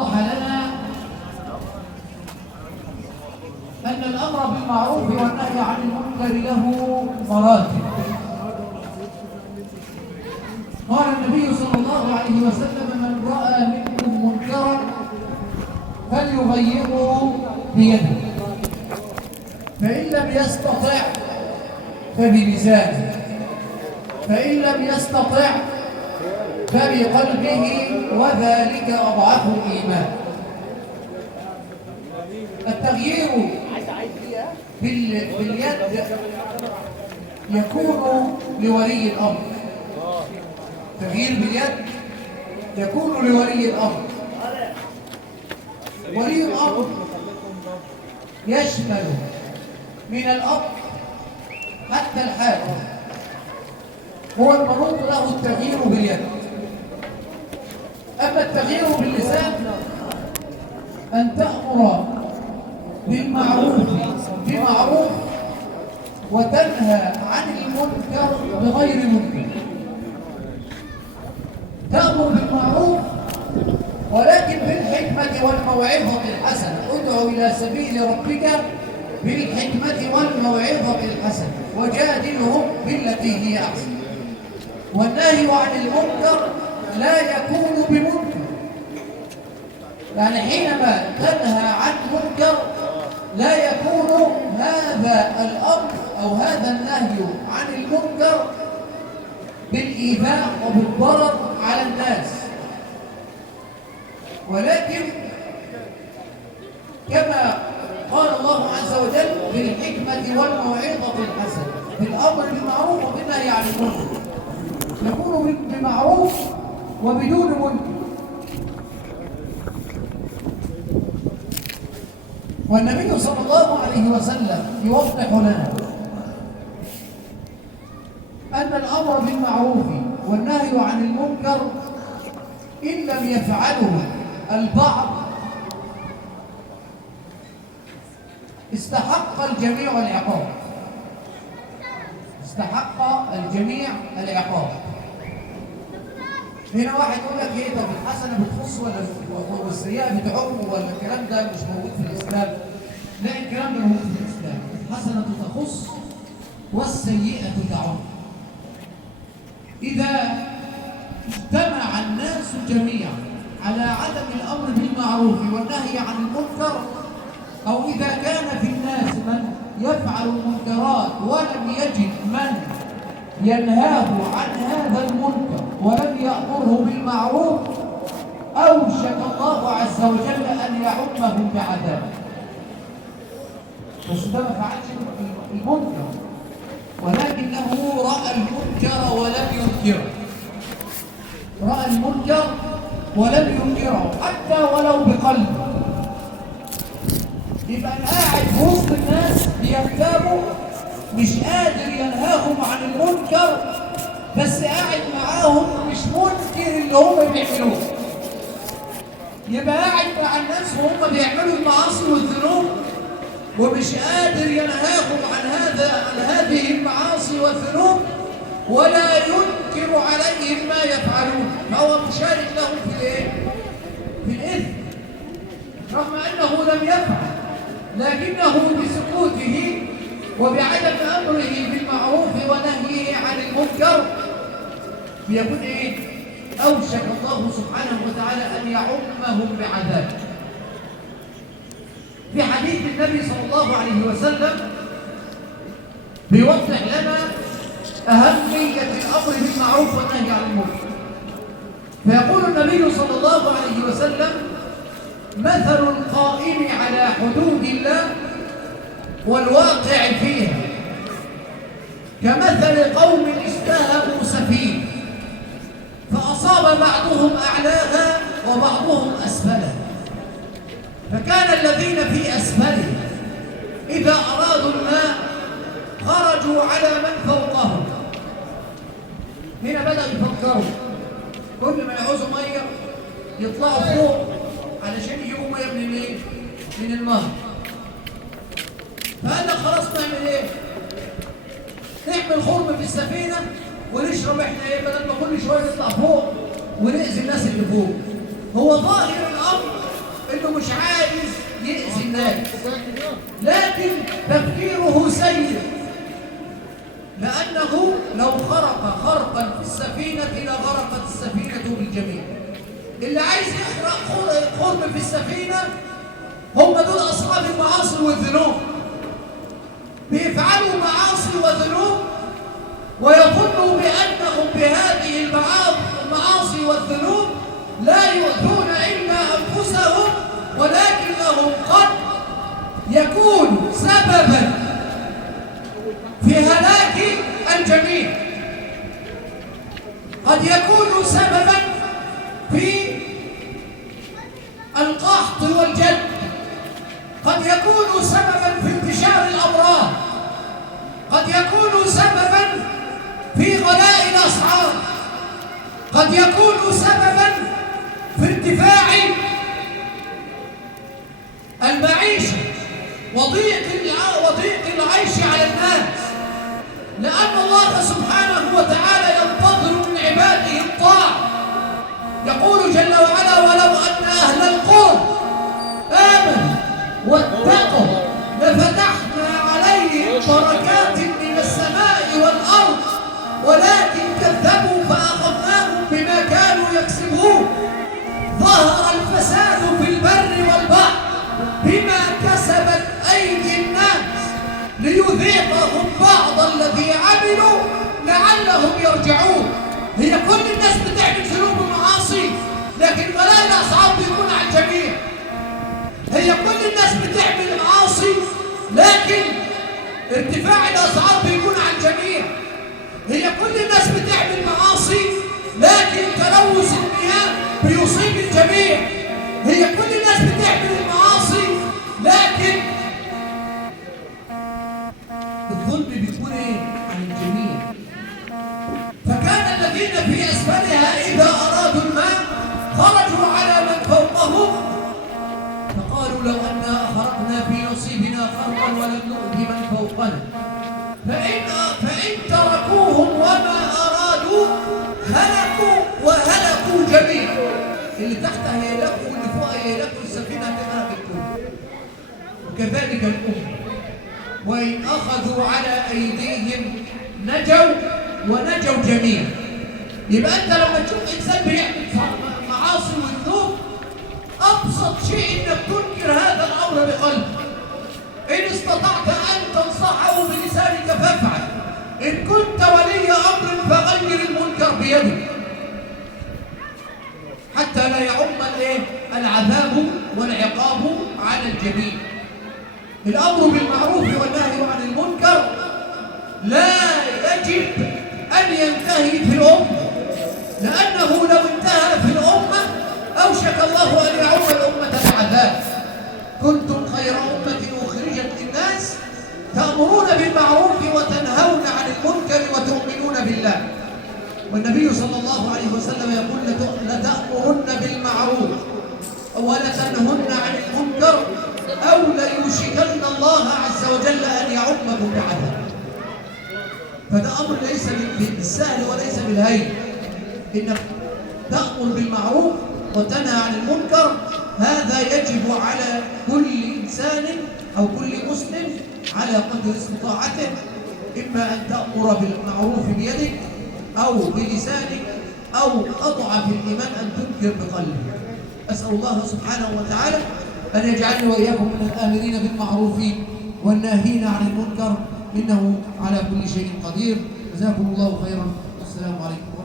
لنا أن الأمر بالمعروف والنهي عن المنكر له مراتب. قال النبي صلى الله عليه وسلم: من رأى منكم منكرا فليغيره بيده، فإن لم يستطع فبلسانه، فإن لم يستطع فبقلبه، وذلك أضعف الإيمان. التغيير باليد يكون لولي الأمر، التغيير باليد يكون لولي الأمر. ولي الأمر يشمل من الأب حتى الحاكم، هو المنوط له التغيير باليد. أما التغيير باللسان أن تأمر بالمعروف بمعروف وتنهى عن المنكر بغير منكر. تأمر بالمعروف ولكن بالحكمة والموعظة الحسنة. ادعو إلى سبيل ربك بالحكمة والموعظة الحسنة وجادلهم بالتي هي أحسن. والنهي عن المنكر لا يكون بمنكر، يعني حينما تنهى عن منكر لا يكون هذا الأمر أو هذا النهي عن المنكر بالإيذاء وبالضرر على الناس، ولكن كما قال الله عز وجل: بالحكمة والموعظة الحسنة، بالأمر بالمعروف وبالنهي عن المنكر، يكون بمعروف وبدون منكر. والنبي صلى الله عليه وسلم يوضح لنا أن الأمر بالمعروف والنهي عن المنكر إن لم يفعله البعض استحق الجميع العقاب، استحق الجميع العقاب. هنا واحد يقول لك ايه، طب الحسنه بتخص ولا السيئه بتعم، ولا الكلام ده مش موجود في الاسلام؟ لا، الكلام ده موجود في الاسلام. الحسنه تخص والسيئه تعم. اذا اجتمع الناس جميعا على عدم الامر بالمعروف والنهي عن المنكر، او اذا كان في الناس من يفعل المنكرات ولم يجد من ينهاه عن هذا المنكر ولم يأمره بالمعروف، أوشك الله عز وجل أن يعمهم بعذاب. بس ده ما فعلش المنكر، ولكنه رأى المنكر ولم ينكره، رأى المنكر ولم ينكره حتى ولو بقلبه. يبقى قاعد في وسط الناس بيغتابوا، مش قادر ينهاهم عن المنكر، بس قاعد معاهم مش منكر اللي هم بيعملوه. يبقى قاعد مع الناس وهم بيعملوا المعاصي والذنوب ومش قادر ينهاهم عن هذه المعاصي والذنوب، ولا ينكر عليهم ما يفعلون، فهو مشارك لهم في الايه؟ في الإثم، رغم أنه لم يفعل، لكنه بسكوته وبعدم أمره بالمعروف ونهيه عن المنكر بيكون إيه؟ أوشك الله سبحانه وتعالى أن يعمهم بعذاب. في حديث النبي صلى الله عليه وسلم بيوضح لنا أهمية الأمر بالمعروف والنهي عن المنكر، فيقول النبي صلى الله عليه وسلم: مثل القائم على حدود الله والواقع فيها كمثل قوم استهموا سفينة فأصاب بعضهم أعلاها وبعضهم أسفلها، فكان الذين في أسفلها إذا أرادوا الماء خرجوا على من فوقهم. هنا بدأوا يفكروا كل ما يعوزوا مية يطلعوا فوق علشان يجيبوا مية من ايه؟ من النهر. فقال لك خلاص نعمل ايه؟ نعمل خرم في السفينة ونشرب احنا ايه، بدل ما كل شوية نطلع فوق ونأذي الناس اللي فوق. هو ظاهر الأمر مش عايز يأذي الناس، لكن تفكيره سيء، لأنه لو خرق خرقا في السفينة لغرقت السفينة بالجميع. اللي عايز يخرق خرم في السفينة هم دول أصحاب المعاصي والذنوب، بيفعلوا معاصي وذنوب ويظنوا بأنهم بهذه المعاصي والذنوب لا يؤذون إلا أنفسهم، ولكنهم قد يكون سببا في هلاك الجميع، قد يكون سببا في القحط والجد، قد يكون سببا في انتشار الأمراض، قد يكون سببا في غلاء الأسعار، قد يكون سببا في ارتفاع المعيشة وضيق العيش على الناس، لأن الله سبحانه وتعالى ينتظر من عباده الطاعة. يقول جل وعلا: ولو أن أهل القرى آمنوا واتقوا لفتحنا عليهم بركات من السماء والأرض ولكن كذبوا فأخذناهم بما كانوا يكسبون. ظهر الفساد في البر والبحر بما كسبت أيدي الناس ليذيقهم بعض الذي عملوا لعلهم يرجعون. هي كل الناس بتعمل ذنوب ومعاصي، لكن غلاء الأسعار بيكون على الجميع. هي كل الناس بتعمل معاصي، لكن ارتفاع الأسعار بيكون على الجميع. هي كل الناس بتعمل معاصي، لكن تلوث المياه بيصيب الجميع. هي كل الناس بتعمل المعاصي، لكن الظلم بيكون عن الجميع. فكان الذين في أسفلها إذا أرادوا الماء خرجوا على من فوقهم فقالوا: لو أنا أخرقنا في نصيبنا خرقا ولم نؤذ من فوقنا. فإن تركوهم وما أرادوا هلكوا وهلكوا جميعا. اللي تحت هيهلكوا واللي فوق هيهلكوا، السفينة هتغرق الكل. وكذلك الأمة، وإن أخذوا على أيديهم نجوا ونجوا جميعا. يبقى أنت لما تشوف إنسان بيعمل معاصي وذنوب، أبسط شيء إنك تنكر هذا الأمر بقلبك. إن استطعت أن تنصحه بلسانك فافعل، إن كنت ولي أمر فغير المنكر بيدك حتى لا يعم العذاب والعقاب على الجميع. الأمر بالمعروف والنهي عن المنكر لا يجب أن ينتهي في الأمة، لأنه لو انتهى في الأمة أوشك الله أن يعم الأمة بعذاب. كنتم خير أمة أخرجت للناس تأمرون بالمعروف وتنهون عن المنكر وتؤمنون بالله. والنبي صلى الله عليه وسلم يقول: لتأمرن بالمعروف ولتنهن عن المنكر أو ليوشكن الله عز وجل أن يعمكم بعذاب. فده أمر ليس بالسهل وليس بالهين، إنك تأمر بالمعروف وتنهى عن المنكر. هذا يجب على كل إنسان أو كل مسلم على قدر استطاعته، إما أن تأمر بالمعروف بيدك أو بلسانك، أو أضعف الإيمان أن تنكر بقلبك. أسأل الله سبحانه وتعالى أن يجعلني وإياكم من الآمرين بالمعروف والناهين عن المنكر، إنه على كل شيء قدير. جزاكم الله خيرا، والسلام عليكم.